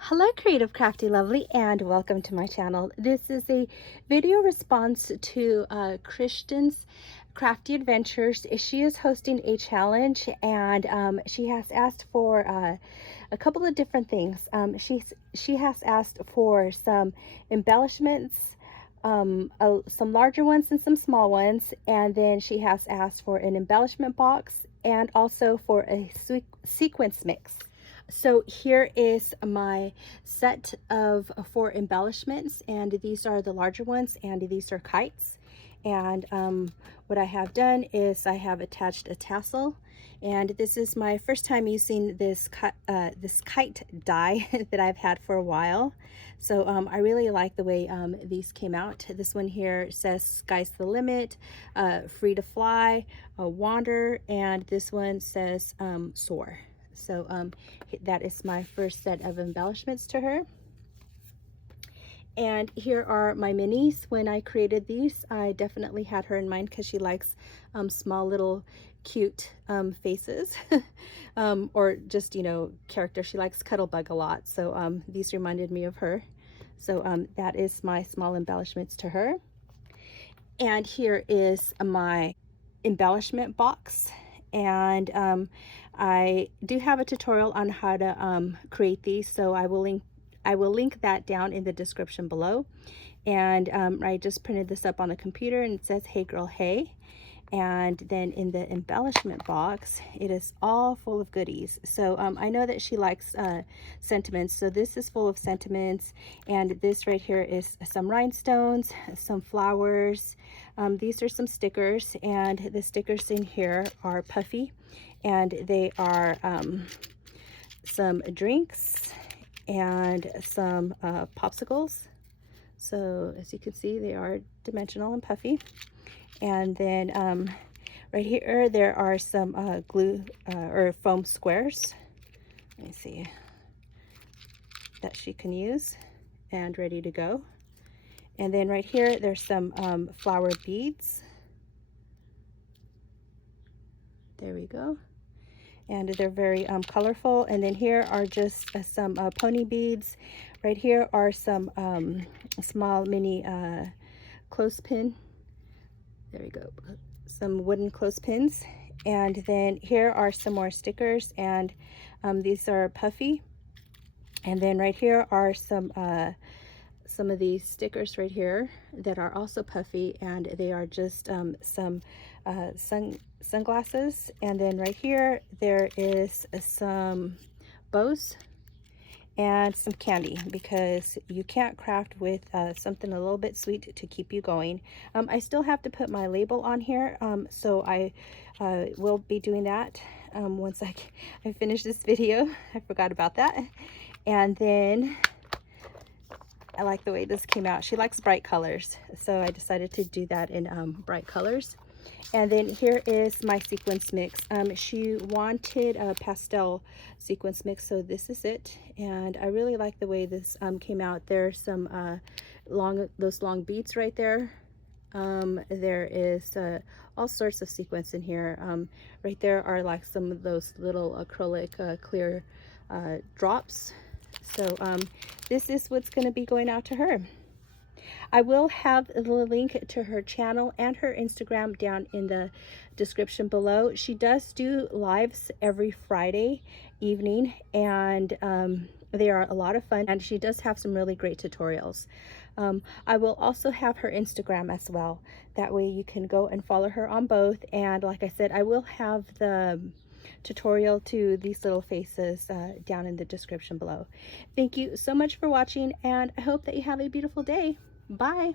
Hello creative crafty lovely, and welcome to my channel. This is a video response to Kristanne's Crafty Adventures. She is hosting a challenge, and she has asked for a couple of different things. She has asked for some embellishments, some larger ones and some small ones, and then she has asked for an embellishment box and also for a sequence mix. So here is my set of 4 embellishments, and these are the larger ones and these are kites. And what I have done is I have attached a tassel, and this is my first time using this kite die that I've had for a while. So I really like the way these came out. This one here says sky's the limit, free to fly, wander, and this one says soar. So that is my first set of embellishments to her. And here are my minis. When I created these, I definitely had her in mind because she likes small little cute faces or just, you know, character. She likes Cuddlebug a lot. So these reminded me of her. So that is my small embellishments to her. And here is my embellishment box. And I do have a tutorial on how to create these, so I will link that down in the description below. And I just printed this up on the computer, and it says "Hey girl, hey." And then in the embellishment box, it is all full of goodies. So I know that she likes sentiments, so this is full of sentiments, and this right here is some rhinestones, some flowers. These are some stickers, and the stickers in here are puffy, and they are some drinks and some popsicles. So as you can see, they are dimensional and puffy. And then right here there are some glue or foam squares. Let me see, that she can use and ready to go. And then right here there's some flower beads. There we go. And they're very colorful. And then here are just some pony beads. Right here are some small mini clothespin. There we go, some wooden clothespins. And then here are some more stickers, and these are puffy. And then right here are some of these stickers right here that are also puffy, and they are just some sunglasses. And then right here there is some bows and some candy, because you can't craft with something a little bit sweet to keep you going. I still have to put my label on here, so I will be doing that once I finish this video. I forgot about that. And then I like the way this came out. She likes bright colors, so I decided to do that in bright colors. And then here is my sequence mix. She wanted a pastel sequence mix, so this is it. And I really like the way this came out. There's some those long beads right there. There is all sorts of sequins in here. Right there are like some of those little acrylic clear drops. So this is what's going to be going out to her. I will have the link to her channel and her Instagram down in the description below. She does do lives every Friday evening, and they are a lot of fun, and she does have some really great tutorials. I will also have her Instagram as well. That way you can go and follow her on both. And like I said, I will have the tutorial to these little faces down in the description below. Thank you so much for watching, and I hope that you have a beautiful day. Bye.